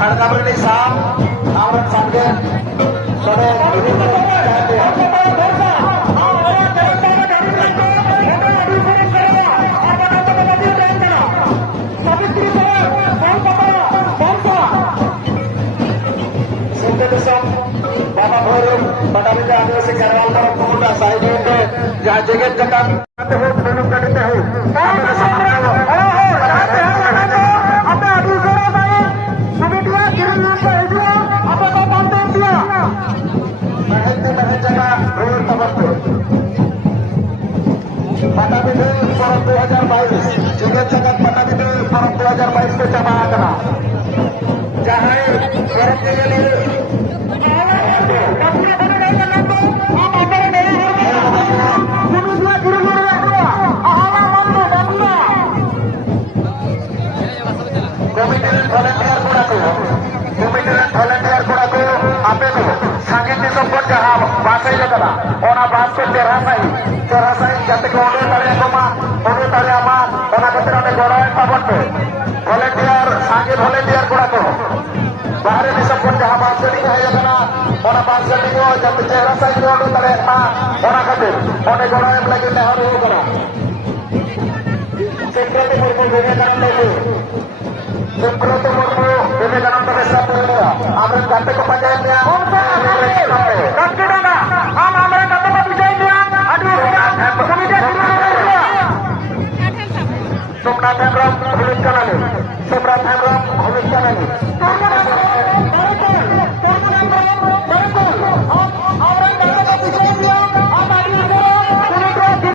Hargamurni Sam, Amran Sangen, Bapak Bharum, Padamita Adivasi Karwal Taraf Pemuda Sahib Indo, Jahat Jagat Jakat, belum kadita hai. Padamita Forum 2022, Jagat Jagat Padamita Forum 2022 को जमा करना। जहाँ forum के लिए volunteer ko bahari bisa pun jaham asli hai jana ona pasal ni ko jab chehra sai ko tare ma ona khatir one gora em lagi nehar ho kara sekrete murmu vivekananda ko sekrete murmu vivekananda ke sab bolya amre kante ko panjai niya kante na ham amre kante ko bijay niya adu komite Somnath Hembrem Hulit Kanani Somnath Hembrem Hulit Kanani